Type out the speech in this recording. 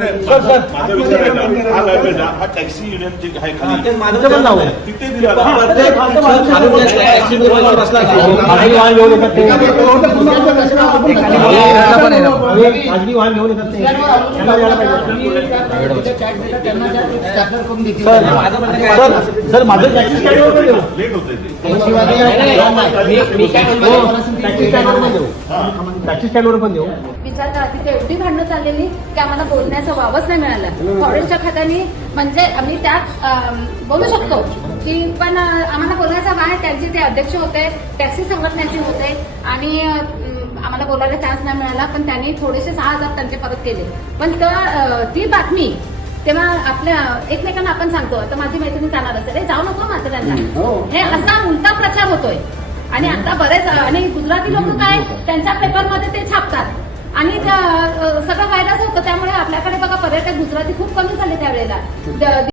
माझा विचार आहे ना, हा काय पाहिजे, हा टॅक्सी युनियन जे आहे खाली तिथे दिला ना. खाजगी वाहन घेऊन येतात ते खाजगी वाहन घेऊन येतात ते सर माझं टॅक्सी स्टँडवर पण देऊ लेट होते ते. टॅक्सी स्टँडवर पण देऊ विचार करा, तिथे एवढी भांडणं चाललेली की आम्हाला बोलण्याचा वावच नाही मिळाला. फॉरेनच्या खात्याने म्हणजे आम्ही त्यात बोलू शकतो की पण आम्हाला बोलण्याचा वाव आहे. त्यांचे ते अध्यक्ष होते, टॅक्सी संघटनेचे होते आणि आम्हाला बोलायला चान्स नाही मिळाला. पण त्यांनी थोडेसे 6,000 टंके परत केले. पण ती बातमी तेव्हा आपल्या एकमेकांना आपण सांगतो, आता माझी मैत्रिणी जाणार असेल, हे जाऊ नको मात्र त्यांना, हे असा उलटा प्रचार होतोय. आणि आता बरेच आणि गुजराती लोक काय त्यांच्या पेपरमध्ये ते छापतात आणि सगळं फायदाच होतं. त्यामुळे आपल्याकडे बघा पर्यटक गुजराती खूप कमी झाले त्यावेळेला.